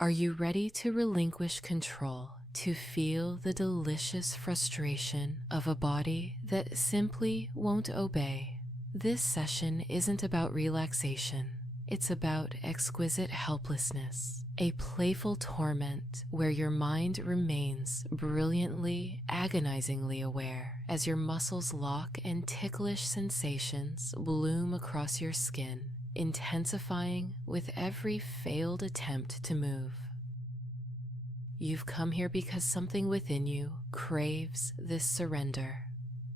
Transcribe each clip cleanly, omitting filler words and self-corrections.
Are you ready to relinquish control, to feel the delicious frustration of a body that simply won't obey? This session isn't about relaxation. It's about exquisite helplessness, a playful torment where your mind remains brilliantly, agonizingly aware as your muscles lock and ticklish sensations bloom across your skin, intensifying with every failed attempt to move. You've come here because something within you craves this surrender,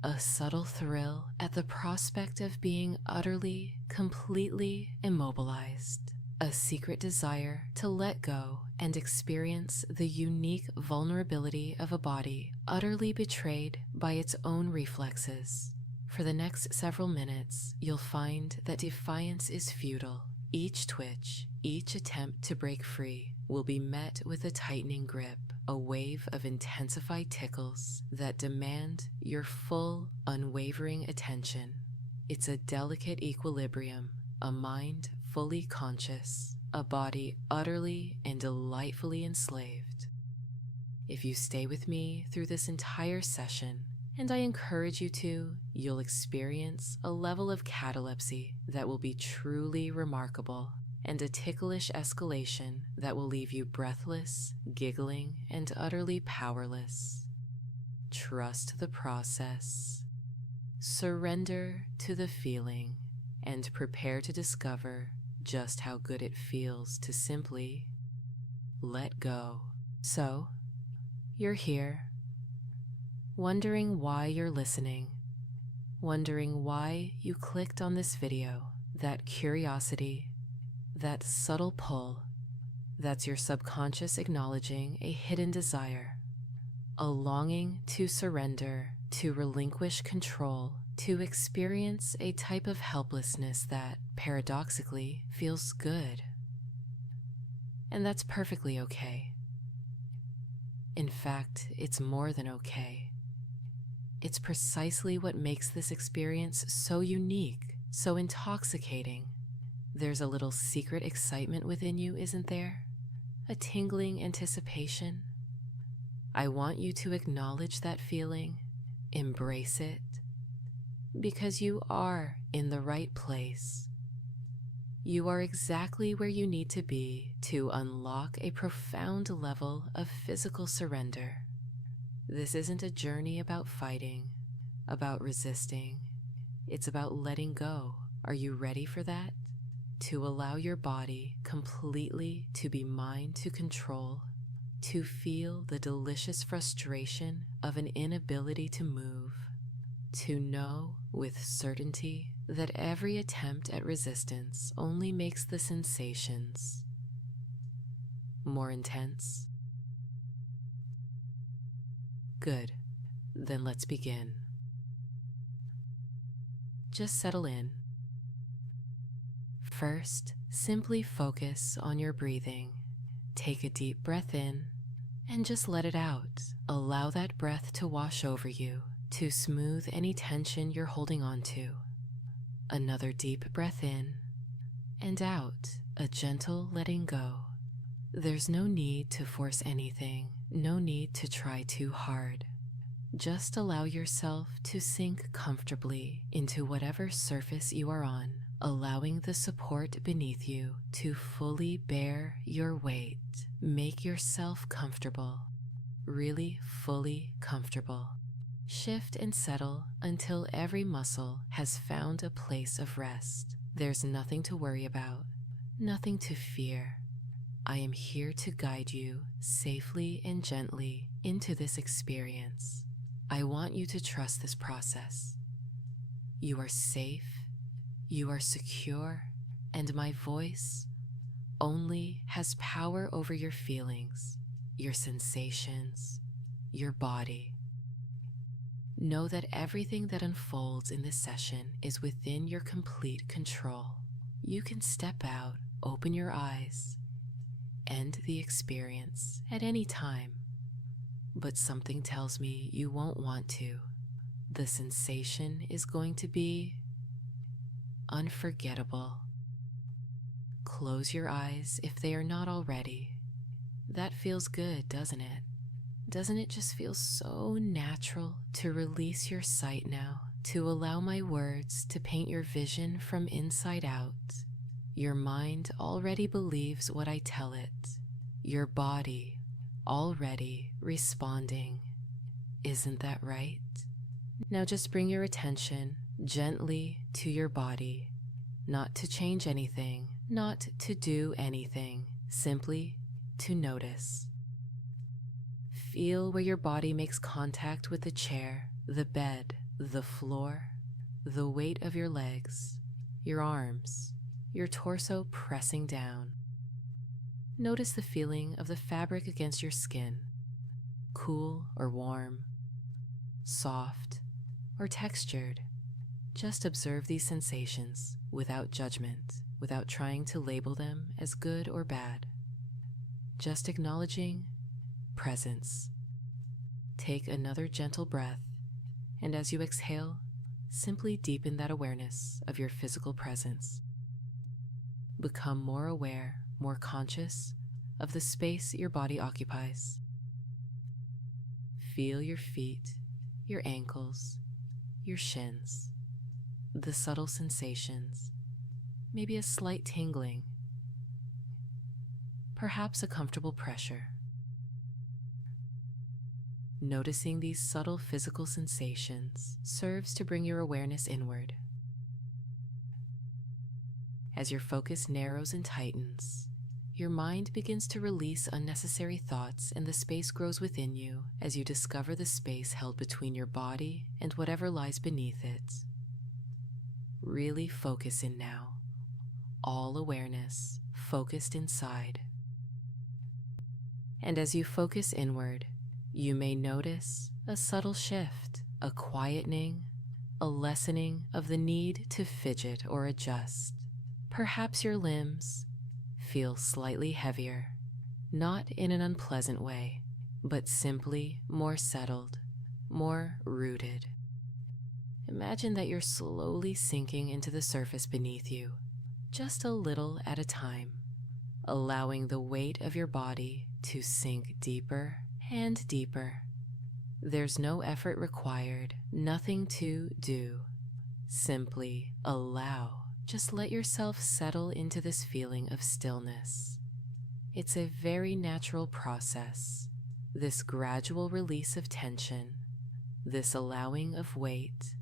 a subtle thrill at the prospect of being utterly, completely immobilized, a secret desire to let go and experience the unique vulnerability of a body utterly betrayed by its own reflexes. For the next several minutes, you'll find that defiance is futile. Each twitch, each attempt to break free will be met with a tightening grip, a wave of intensified tickles that demand your full, unwavering attention. It's a delicate equilibrium, a mind fully conscious, a body utterly and delightfully enslaved. If you stay with me through this entire session, and I encourage you to, you'll experience a level of catalepsy that will be truly remarkable, and a ticklish escalation that will leave you breathless, giggling, and utterly powerless. Trust the process. Surrender to the feeling, and prepare to discover just how good it feels to simply let go. So, you're here, wondering why you're listening, wondering why you clicked on this video. That curiosity, that subtle pull, that's your subconscious acknowledging a hidden desire, a longing to surrender, to relinquish control, to experience a type of helplessness that, paradoxically, feels good. And that's perfectly okay. In fact, it's more than okay. It's precisely what makes this experience so unique, so intoxicating. There's a little secret excitement within you, isn't there? A tingling anticipation. I want you to acknowledge that feeling, embrace it, because you are in the right place. You are exactly where you need to be to unlock a profound level of physical surrender. This isn't a journey about fighting, about resisting. It's about letting go. Are you ready for that? To allow your body completely to be mine to control, to feel the delicious frustration of an inability to move, to know with certainty that every attempt at resistance only makes the sensations more intense. Good. Then let's begin. Just settle in. First, simply focus on your breathing. Take a deep breath in and just let it out. Allow that breath to wash over you, to smooth any tension you're holding on to. Another deep breath in and out, a gentle letting go. There's no need to force anything, no need to try too hard. Just allow yourself to sink comfortably into whatever surface you are on, allowing the support beneath you to fully bear your weight. Make yourself comfortable, really fully comfortable. Shift and settle until every muscle has found a place of rest. There's nothing to worry about, nothing to fear. I am here to guide you safely and gently into this experience. I want you to trust this process. You are safe, you are secure, and my voice only has power over your feelings, your sensations, your body. Know that everything that unfolds in this session is within your complete control. You can step out, open your eyes, end the experience at any time, but something tells me you won't want to. The sensation is going to be unforgettable. Close your eyes if they are not already. That feels good, doesn't it? Doesn't it just feel so natural to release your sight now, to allow my words to paint your vision from inside out? Your mind already believes what I tell it. Your body already responding. Isn't that right? Now just bring your attention gently to your body, not to change anything, not to do anything, simply to notice. Feel where your body makes contact with the chair, the bed, the floor, the weight of your legs, your arms, your torso pressing down. Notice the feeling of the fabric against your skin, cool or warm, soft or textured. Just observe these sensations without judgment, without trying to label them as good or bad. Just acknowledging presence. Take another gentle breath, and as you exhale, simply deepen that awareness of your physical presence. Become more aware, more conscious of the space your body occupies. Feel your feet, your ankles, your shins, the subtle sensations, maybe a slight tingling, perhaps a comfortable pressure. Noticing these subtle physical sensations serves to bring your awareness inward. As your focus narrows and tightens, your mind begins to release unnecessary thoughts and the space grows within you as you discover the space held between your body and whatever lies beneath it. Really focus in now, all awareness focused inside. And as you focus inward, you may notice a subtle shift, a quietening, a lessening of the need to fidget or adjust. Perhaps your limbs feel slightly heavier, not in an unpleasant way, but simply more settled, more rooted. Imagine that you're slowly sinking into the surface beneath you, just a little at a time, allowing the weight of your body to sink deeper and deeper. There's no effort required, nothing to do. Simply allow. Just let yourself settle into this feeling of stillness. It's a very natural process, this gradual release of tension, this allowing of weight,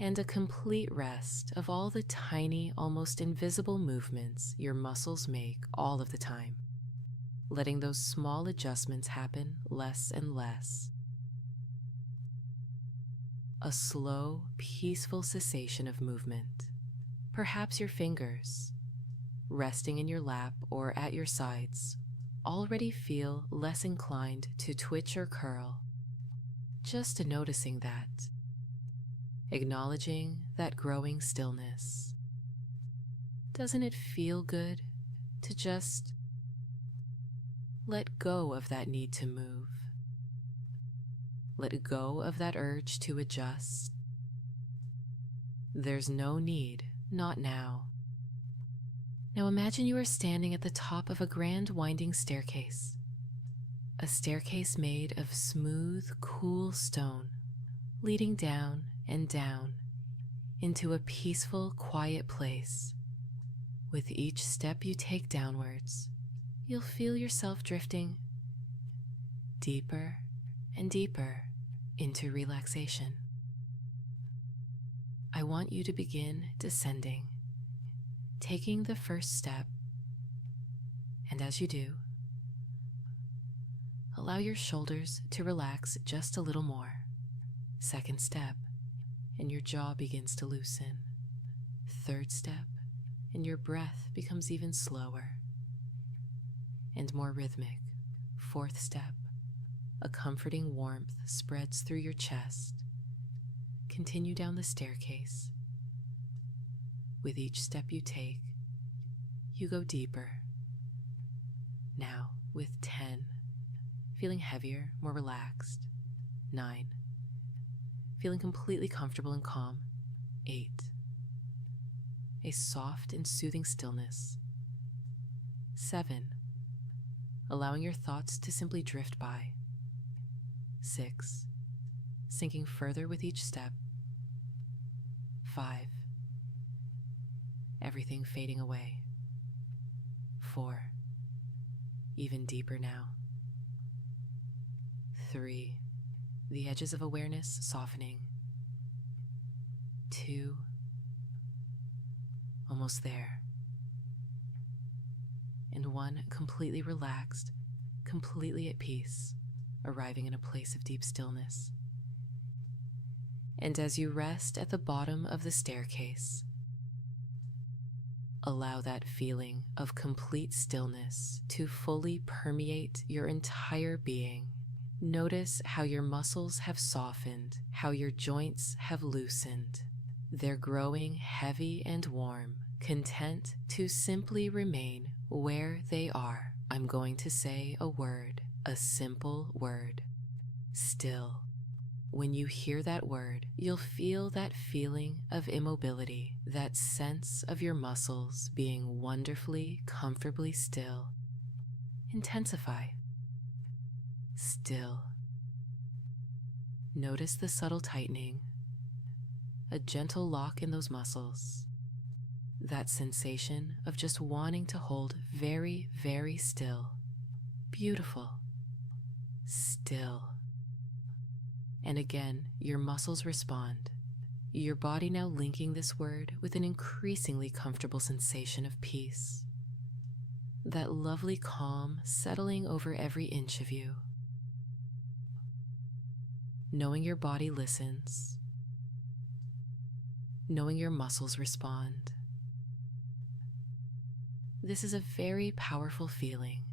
and a complete rest of all the tiny, almost invisible movements your muscles make all of the time, letting those small adjustments happen less and less. A slow, peaceful cessation of movement. Perhaps your fingers, resting in your lap or at your sides, already feel less inclined to twitch or curl. Just noticing that, acknowledging that growing stillness. Doesn't it feel good to just let go of that need to move? Let go of that urge to adjust. There's no need. Not now. Now imagine you are standing at the top of a grand winding staircase. A staircase made of smooth, cool stone, leading down and down into a peaceful, quiet place. With each step you take downwards, you'll feel yourself drifting deeper and deeper into relaxation. I want you to begin descending, taking the first step, and as you do, allow your shoulders to relax just a little more. Second step, and your jaw begins to loosen. Third step, and your breath becomes even slower and more rhythmic. Fourth step, a comforting warmth spreads through your chest. Continue down the staircase. With each step you take, you go deeper. Now, with 10, feeling heavier, more relaxed. 9, feeling completely comfortable and calm. 8, a soft and soothing stillness. 7, allowing your thoughts to simply drift by. 6, sinking further with each step. 5, everything fading away. 4, even deeper now. 3, the edges of awareness softening. 2, almost there. And 1, completely relaxed, completely at peace, arriving in a place of deep stillness. And as you rest at the bottom of the staircase, allow that feeling of complete stillness to fully permeate your entire being. Notice how your muscles have softened, how your joints have loosened. They're growing heavy and warm, content to simply remain where they are. I'm going to say a word, a simple word: still. When you hear that word, you'll feel that feeling of immobility, that sense of your muscles being wonderfully, comfortably still. Intensify. Still. Notice the subtle tightening, a gentle lock in those muscles, that sensation of just wanting to hold very, very still. Beautiful. Still. And again, your muscles respond, your body now linking this word with an increasingly comfortable sensation of peace. That lovely calm settling over every inch of you. Knowing your body listens, knowing your muscles respond. This is a very powerful feeling.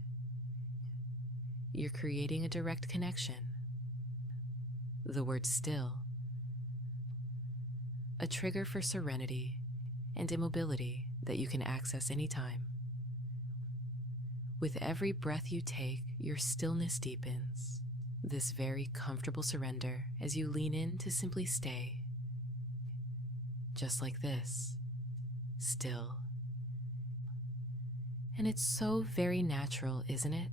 You're creating a direct connection. The word still, a trigger for serenity and immobility that you can access anytime. With every breath you take, your stillness deepens, this very comfortable surrender as you lean in to simply stay. Just like this, still. And it's so very natural, isn't it?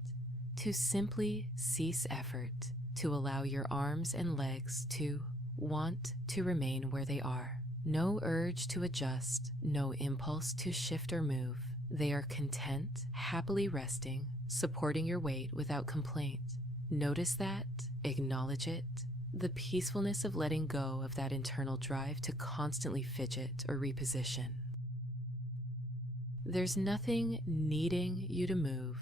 To simply cease effort, to allow your arms and legs to want to remain where they are. No urge to adjust, no impulse to shift or move. They are content, happily resting, supporting your weight without complaint. Notice that, acknowledge it, the peacefulness of letting go of that internal drive to constantly fidget or reposition. There's nothing needing you to move,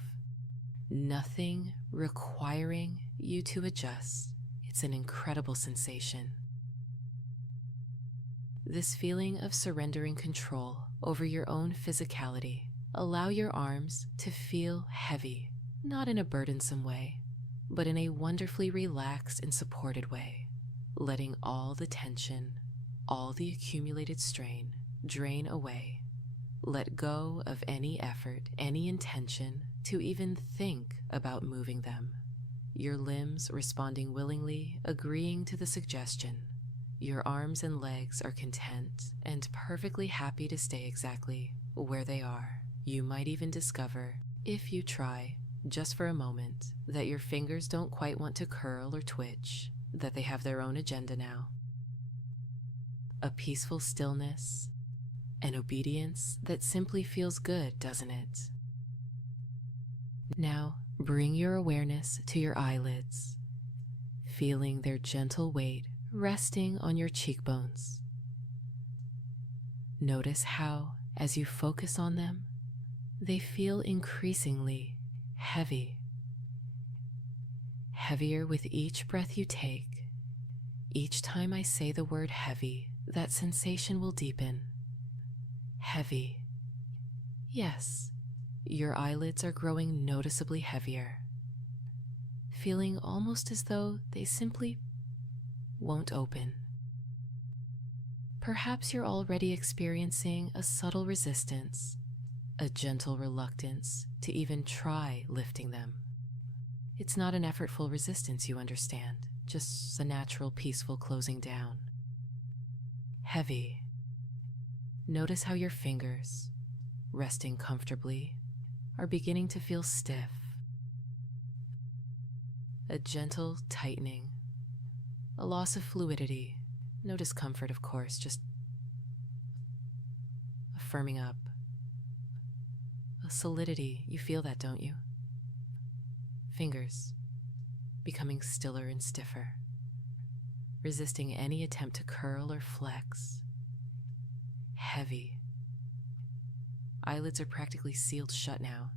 nothing requiring you to adjust. It's an incredible sensation. This feeling of surrendering control over your own physicality. Allow your arms to feel heavy, not in a burdensome way, but in a wonderfully relaxed and supported way, letting all the tension, all the accumulated strain drain away. Let go of any effort, any intention to even think about moving them. Your limbs responding willingly, agreeing to the suggestion. Your arms and legs are content and perfectly happy to stay exactly where they are. You might even discover, if you try, just for a moment, that your fingers don't quite want to curl or twitch, that they have their own agenda now. A peaceful stillness, an obedience that simply feels good, doesn't it? Now, bring your awareness to your eyelids, feeling their gentle weight resting on your cheekbones. Notice how, as you focus on them, they feel increasingly heavy. Heavier with each breath you take. Each time I say the word heavy, that sensation will deepen. Heavy. Yes, your eyelids are growing noticeably heavier, feeling almost as though they simply won't open. Perhaps you're already experiencing a subtle resistance, a gentle reluctance to even try lifting them. It's not an effortful resistance, you understand, just a natural, peaceful closing down. Heavy. Notice how your fingers, resting comfortably, are beginning to feel stiff. a gentle tightening, a loss of fluidity, no discomfort, of course, just a firming up, a solidity. You feel that, don't you? Fingers becoming stiller and stiffer, resisting any attempt to curl or flex. Heavy. Eyelids are practically sealed shut now,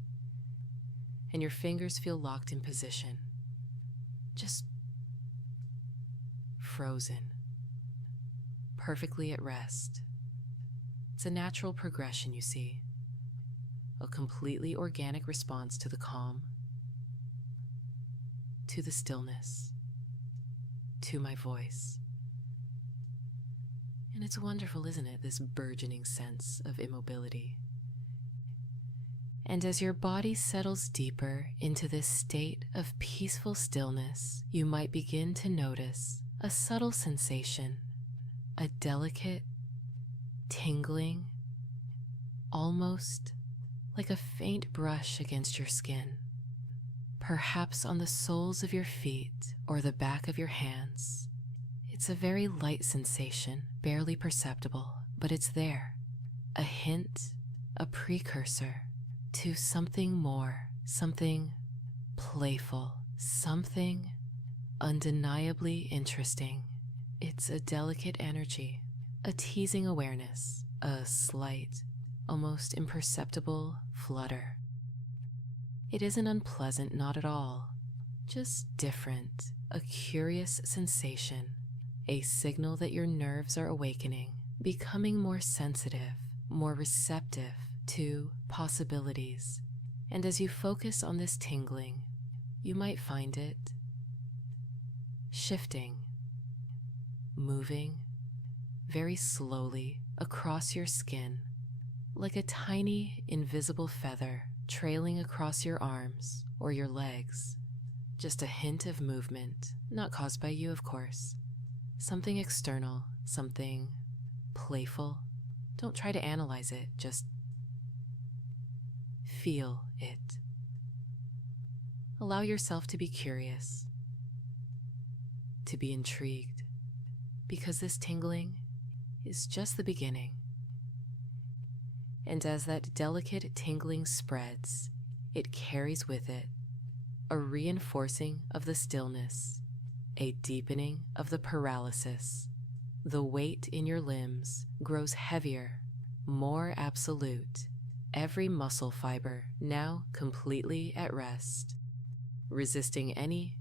and your fingers feel locked in position, just frozen, perfectly at rest. It's a natural progression, you see, a completely organic response to the calm, to the stillness, to my voice. And it's wonderful, isn't it, this burgeoning sense of immobility. And as your body settles deeper into this state of peaceful stillness, you might begin to notice a subtle sensation, a delicate tingling, almost like a faint brush against your skin, perhaps on the soles of your feet or the back of your hands. It's a very light sensation, barely perceptible, but it's there. A hint, a precursor to something more, something playful, something undeniably interesting. It's a delicate energy, a teasing awareness, a slight, almost imperceptible flutter. It isn't unpleasant, not at all, just different, a curious sensation, a signal that your nerves are awakening, becoming more sensitive, more receptive to possibilities. And as you focus on this tingling, you might find it shifting, moving very slowly across your skin, like a tiny invisible feather trailing across your arms or your legs. Just a hint of movement, not caused by you, of course. Something external, something playful. Don't try to analyze it, just feel it. Allow yourself to be curious, to be intrigued, because this tingling is just the beginning. And as that delicate tingling spreads, it carries with it a reinforcing of the stillness, a deepening of the paralysis. The weight in your limbs grows heavier, more absolute, every muscle fiber now completely at rest, resisting any,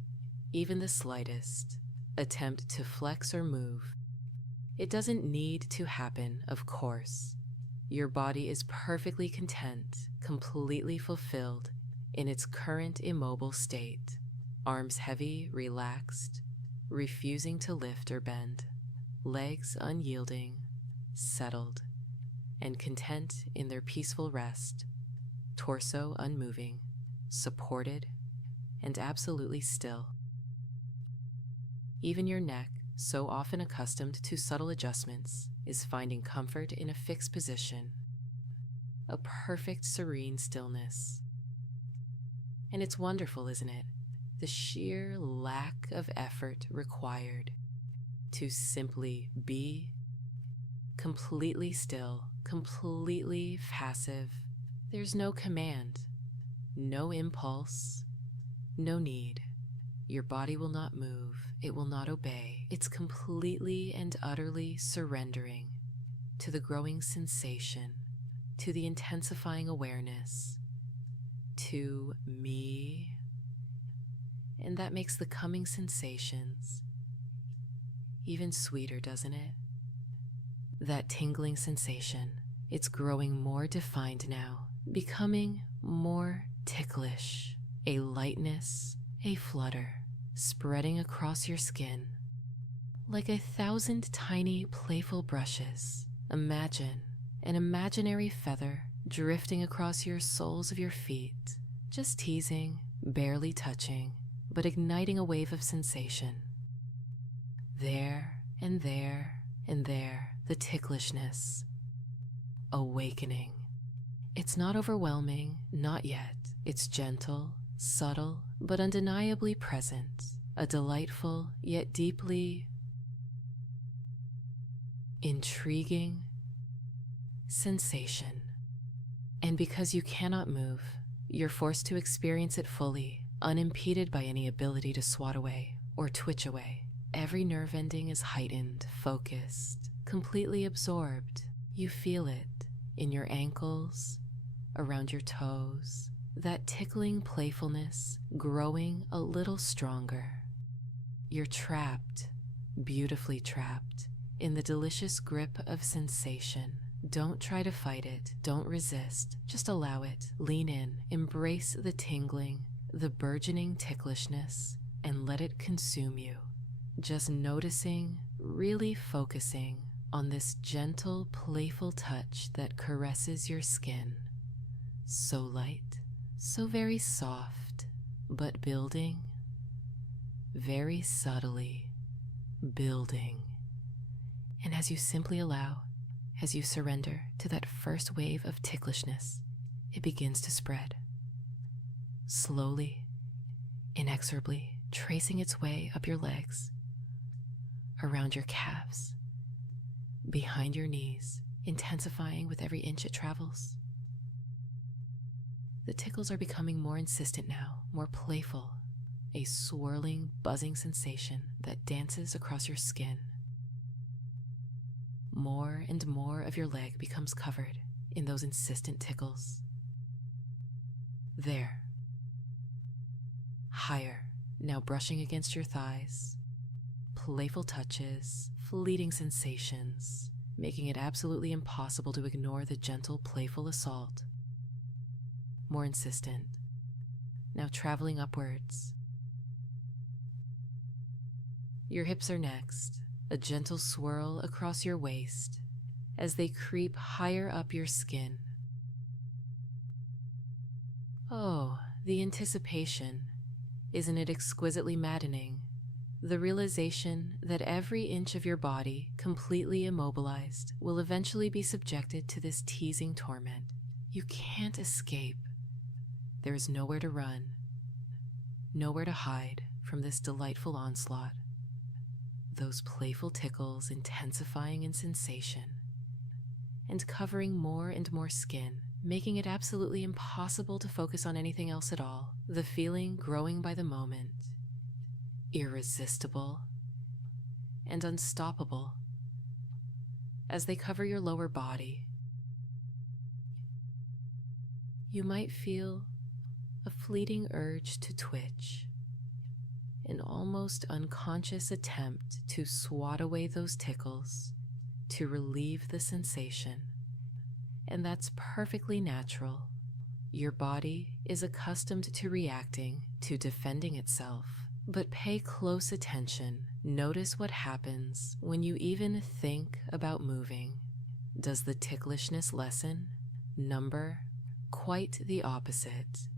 even the slightest, attempt to flex or move. It doesn't need to happen, of course. Your body is perfectly content, completely fulfilled in its current immobile state, arms heavy, relaxed, refusing to lift or bend, legs unyielding, settled, and content in their peaceful rest, torso unmoving, supported, and absolutely still. Even your neck, so often accustomed to subtle adjustments, is finding comfort in a fixed position, a perfect serene stillness. And it's wonderful, isn't it? The sheer lack of effort required to simply be completely still, completely passive. There's no command, no impulse, no need. Your body will not move, it will not obey. It's completely and utterly surrendering to the growing sensation, to the intensifying awareness, to me. And that makes the coming sensations even sweeter, doesn't it? That tingling sensation, it's growing more defined now, becoming more ticklish, a lightness, a flutter, spreading across your skin. Like 1,000 tiny playful brushes, imagine an imaginary feather drifting across your soles of your feet, just teasing, barely touching, but igniting a wave of sensation. There and there and there, the ticklishness, awakening. It's not overwhelming, not yet. It's gentle, subtle but undeniably present, a delightful yet deeply intriguing sensation. And because you cannot move, you're forced to experience it fully, unimpeded by any ability to swat away or twitch away. Every nerve ending is heightened, focused, completely absorbed. You feel it in your ankles, around your toes, that tickling playfulness growing a little stronger. You're trapped, beautifully trapped, in the delicious grip of sensation. Don't try to fight it, don't resist, just allow it, lean in, embrace the tingling, the burgeoning ticklishness, and let it consume you. Just noticing, really focusing on this gentle, playful touch that caresses your skin. So light, so very soft, but building, very subtly building. And as you simply allow, as you surrender to that first wave of ticklishness, it begins to spread. Slowly, inexorably, tracing its way up your legs, around your calves, behind your knees, intensifying with every inch it travels. The tickles are becoming more insistent now, more playful, a swirling, buzzing sensation that dances across your skin. More and more of your leg becomes covered in those insistent tickles. There. Higher, now brushing against your thighs. Playful touches, fleeting sensations, making it absolutely impossible to ignore the gentle, playful assault. More insistent, now traveling upwards. Your hips are next, a gentle swirl across your waist as they creep higher up your skin. Oh, the anticipation. Isn't it exquisitely maddening? The realization that every inch of your body, completely immobilized, will eventually be subjected to this teasing torment. You can't escape. There is nowhere to run, nowhere to hide from this delightful onslaught. Those playful tickles intensifying in sensation and covering more and more skin, making it absolutely impossible to focus on anything else at all. The feeling growing by the moment, irresistible and unstoppable as they cover your lower body. You might feel a fleeting urge to twitch, an almost unconscious attempt to swat away those tickles, to relieve the sensation, and that's perfectly natural. Your body is accustomed to reacting, to defending itself, but pay close attention. Notice what happens when you even think about moving. Does the ticklishness lessen? Number? Quite the opposite.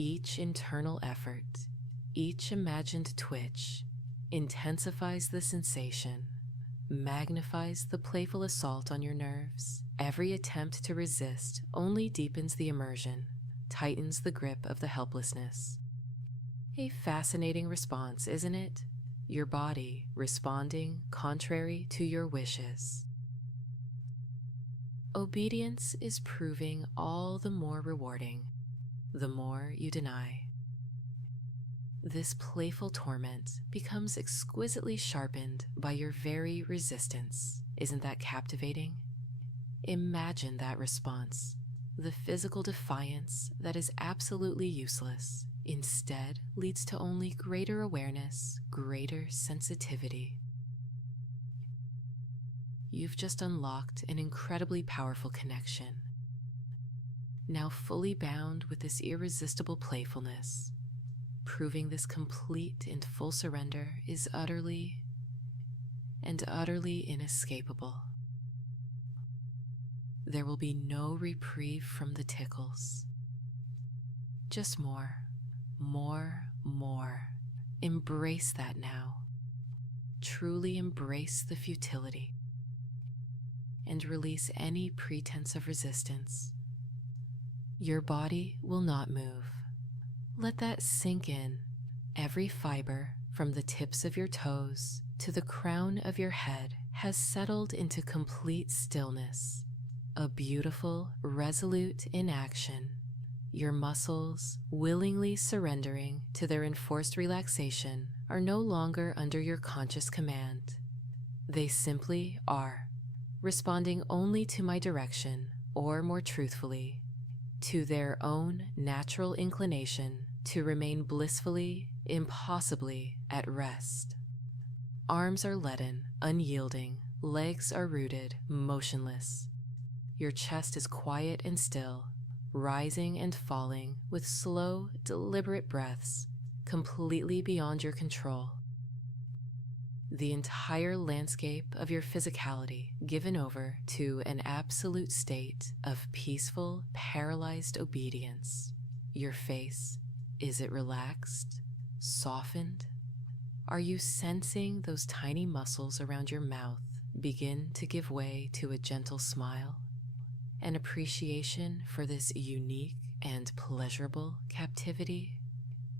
Each internal effort, each imagined twitch intensifies the sensation, magnifies the playful assault on your nerves. Every attempt to resist only deepens the immersion, tightens the grip of the helplessness. A fascinating response, isn't it? Your body responding contrary to your wishes. Obedience is proving all the more rewarding, the more you deny. This playful torment becomes exquisitely sharpened by your very resistance. Isn't that captivating? Imagine that response, the physical defiance that is absolutely useless, instead leads to only greater awareness, greater sensitivity. You've just unlocked an incredibly powerful connection. Now fully bound with this irresistible playfulness, proving this complete and full surrender is utterly and utterly inescapable. There will be no reprieve from the tickles. Just more, more, more. Embrace that now. Truly embrace the futility and release any pretense of resistance. Your body will not move. Let that sink in. Every fiber, from the tips of your toes to the crown of your head, has settled into complete stillness, a beautiful, resolute inaction. Your muscles, willingly surrendering to their enforced relaxation, are no longer under your conscious command. They simply are, responding only to my direction, or more truthfully, to their own natural inclination to remain blissfully, impossibly at rest. Arms are leaden, unyielding, legs are rooted, motionless. Your chest is quiet and still, rising and falling with slow, deliberate breaths, completely beyond your control. The entire landscape of your physicality given over to an absolute state of peaceful, paralyzed obedience. Your face, is it relaxed, softened? Are you sensing those tiny muscles around your mouth begin to give way to a gentle smile? An appreciation for this unique and pleasurable captivity?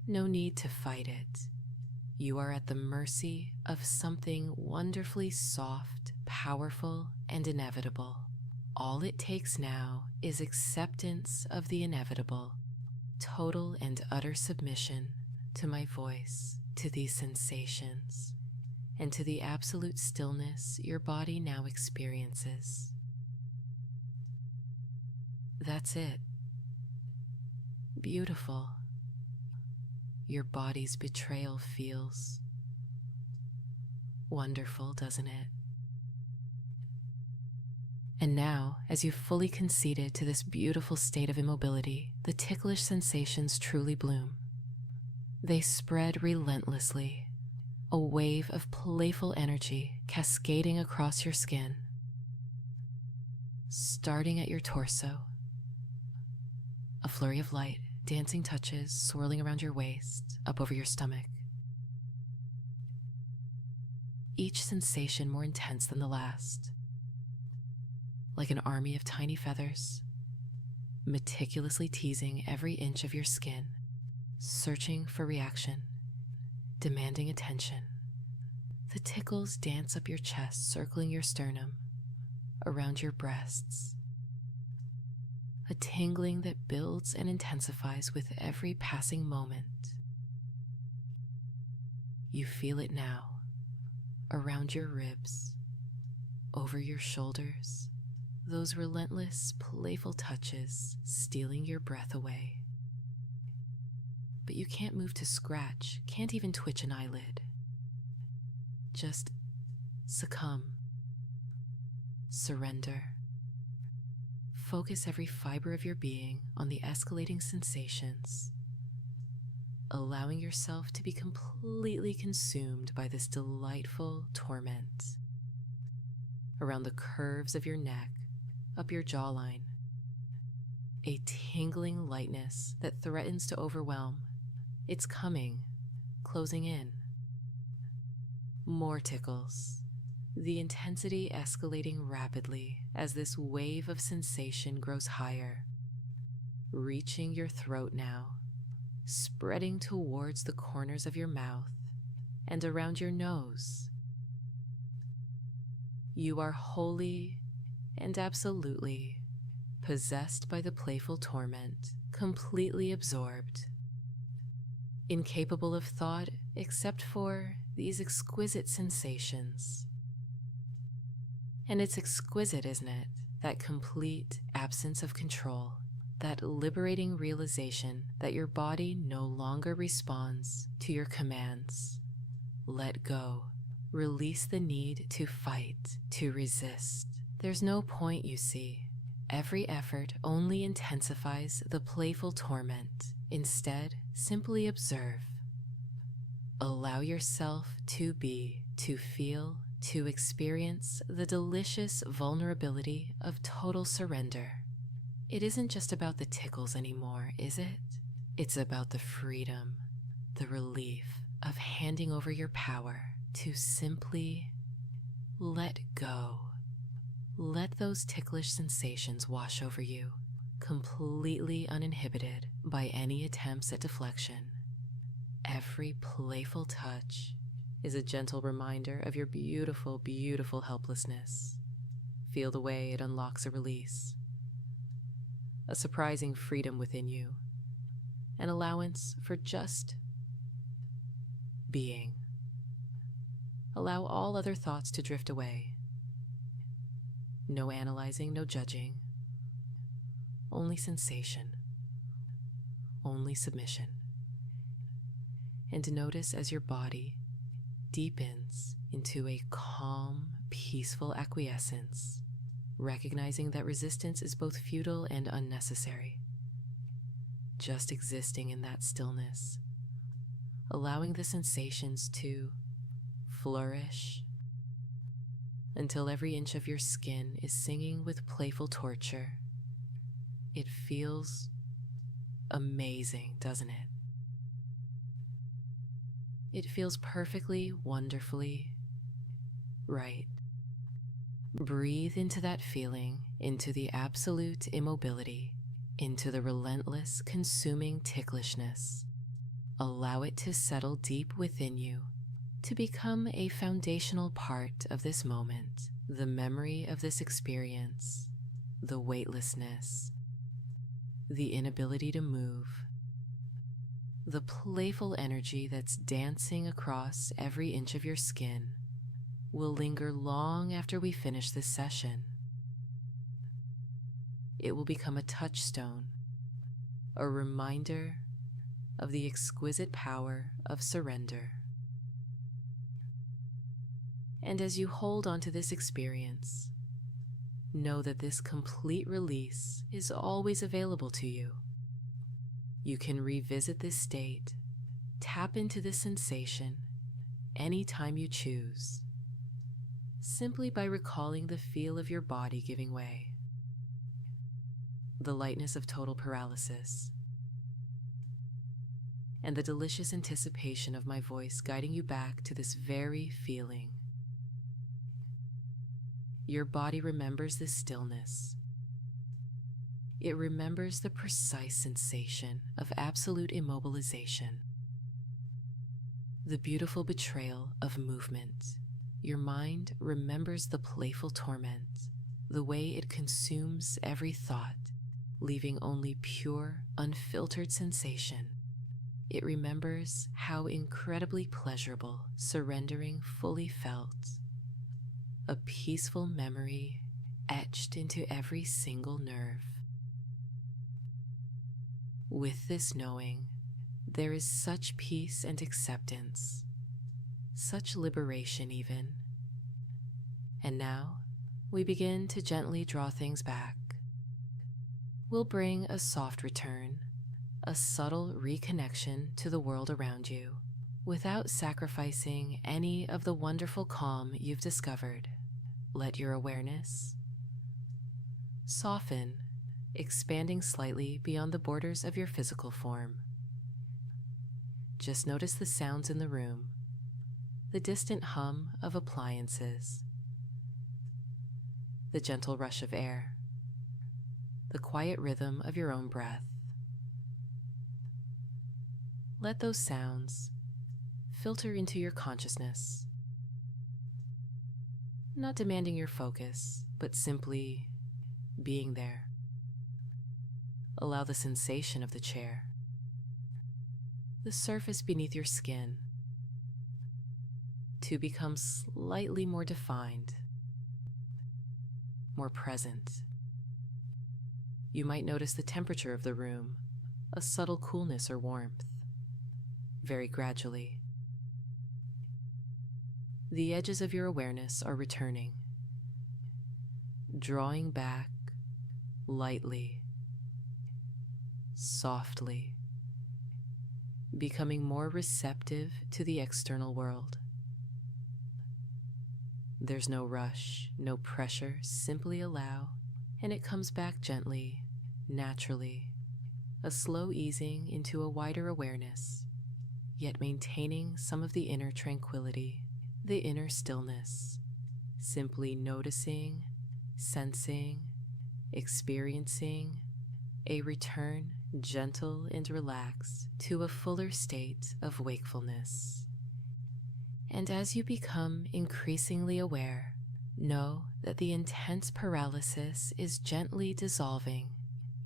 No need to fight it. You are at the mercy of something wonderfully soft, powerful, and inevitable. All it takes now is acceptance of the inevitable, total and utter submission to my voice, to these sensations, and to the absolute stillness your body now experiences. That's it. Beautiful. Your body's betrayal feels wonderful, doesn't it? And now, as you've fully conceded to this beautiful state of immobility, the ticklish sensations truly bloom. They spread relentlessly, a wave of playful energy cascading across your skin, starting at your torso. A flurry of light, dancing touches swirling around your waist, up over your stomach. Each sensation more intense than the last. Like an army of tiny feathers, meticulously teasing every inch of your skin, searching for reaction, demanding attention. The tickles dance up your chest, circling your sternum, around your breasts. A tingling that builds and intensifies with every passing moment. You feel it now, around your ribs, over your shoulders, those relentless, playful touches stealing your breath away. But you can't move to scratch, can't even twitch an eyelid. Just succumb, surrender. Focus every fiber of your being on the escalating sensations, allowing yourself to be completely consumed by this delightful torment. Around the curves of your neck, up your jawline, a tingling lightness that threatens to overwhelm. It's coming, closing in. More tickles. The intensity escalating rapidly as this wave of sensation grows higher, reaching your throat now, spreading towards the corners of your mouth and around your nose. You are wholly and absolutely possessed by the playful torment, completely absorbed, incapable of thought except for these exquisite sensations. And it's exquisite, isn't it? That complete absence of control, that liberating realization that your body no longer responds to your commands. Let go. Release the need to fight, to resist. There's no point, you see. Every effort only intensifies the playful torment. Instead, simply observe. Allow yourself to be, to feel, to experience the delicious vulnerability of total surrender. It isn't just about the tickles anymore, is it? It's about the freedom, the relief of handing over your power to simply let go. Let those ticklish sensations wash over you, completely uninhibited by any attempts at deflection. Every playful touch is a gentle reminder of your beautiful, beautiful helplessness. Feel the way it unlocks a release, a surprising freedom within you, an allowance for just being. Allow all other thoughts to drift away. No analyzing, no judging. Only sensation. Only submission. And notice as your body deepens into a calm, peaceful acquiescence, recognizing that resistance is both futile and unnecessary. Just existing in that stillness, allowing the sensations to flourish until every inch of your skin is singing with playful torture. It feels amazing, doesn't it? It feels perfectly, wonderfully right. Breathe into that feeling, into the absolute immobility, into the relentless, consuming ticklishness. Allow it to settle deep within you, to become a foundational part of this moment, the memory of this experience, the weightlessness, the inability to move, the playful energy that's dancing across every inch of your skin will linger long after we finish this session. It will become a touchstone, a reminder of the exquisite power of surrender. And as you hold on to this experience, know that this complete release is always available to you. You can revisit this state, tap into this sensation anytime you choose, simply by recalling the feel of your body giving way, the lightness of total paralysis, and the delicious anticipation of my voice guiding you back to this very feeling. Your body remembers this stillness. It remembers the precise sensation of absolute immobilization, the beautiful betrayal of movement. Your mind remembers the playful torment, the way it consumes every thought, leaving only pure, unfiltered sensation. It remembers how incredibly pleasurable surrendering fully felt, a peaceful memory etched into every single nerve. With this knowing, there is such peace and acceptance, such liberation even. And now, we begin to gently draw things back. We'll bring a soft return, a subtle reconnection to the world around you, without sacrificing any of the wonderful calm you've discovered. Let your awareness soften, expanding slightly beyond the borders of your physical form. Just notice the sounds in the room, the distant hum of appliances, the gentle rush of air, the quiet rhythm of your own breath. Let those sounds filter into your consciousness, not demanding your focus, but simply being there. Allow the sensation of the chair, the surface beneath your skin, to become slightly more defined, more present. You might notice the temperature of the room, a subtle coolness or warmth. Very gradually, the edges of your awareness are returning, drawing back lightly, softly, becoming more receptive to the external world. There's no rush, no pressure, simply allow, and it comes back gently, naturally, a slow easing into a wider awareness, yet maintaining some of the inner tranquility, the inner stillness, simply noticing, sensing, experiencing a return gentle and relaxed to a fuller state of wakefulness. And as you become increasingly aware, know that the intense paralysis is gently dissolving.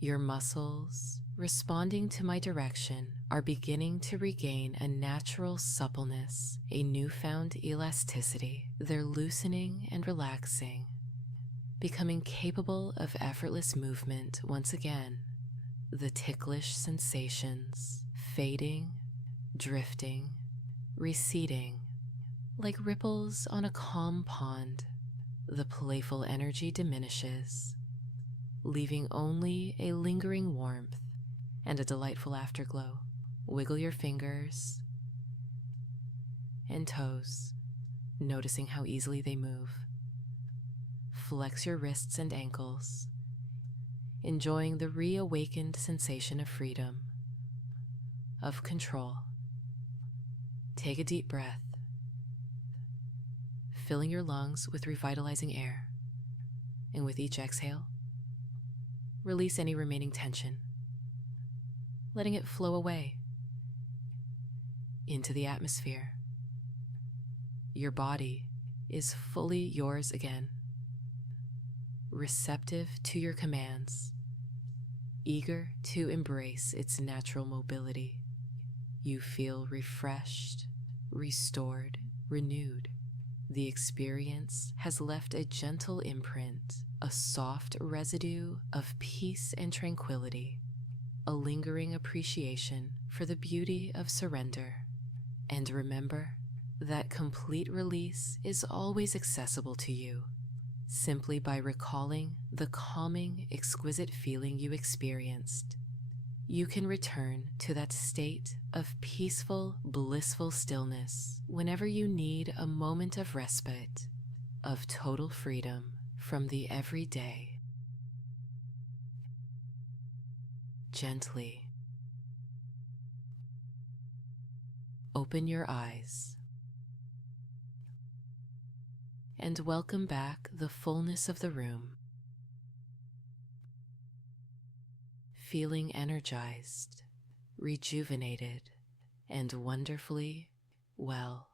Your muscles, responding to my direction, are beginning to regain a natural suppleness, a newfound elasticity. They're loosening and relaxing, becoming capable of effortless movement once again. The ticklish sensations fading, drifting, receding, like ripples on a calm pond. The playful energy diminishes, leaving only a lingering warmth and a delightful afterglow. Wiggle your fingers and toes, noticing how easily they move. Flex your wrists and ankles, enjoying the reawakened sensation of freedom, of control. Take a deep breath, filling your lungs with revitalizing air, and with each exhale, release any remaining tension, letting it flow away into the atmosphere. Your body is fully yours again, receptive to your commands, eager to embrace its natural mobility. You feel refreshed, restored, renewed. The experience has left a gentle imprint, a soft residue of peace and tranquility, a lingering appreciation for the beauty of surrender. And remember that complete release is always accessible to you, simply by recalling the calming, exquisite feeling you experienced. You can return to that state of peaceful, blissful stillness whenever you need a moment of respite, of total freedom from the everyday. Gently open your eyes and welcome back the fullness of the room, feeling energized, rejuvenated, and wonderfully well.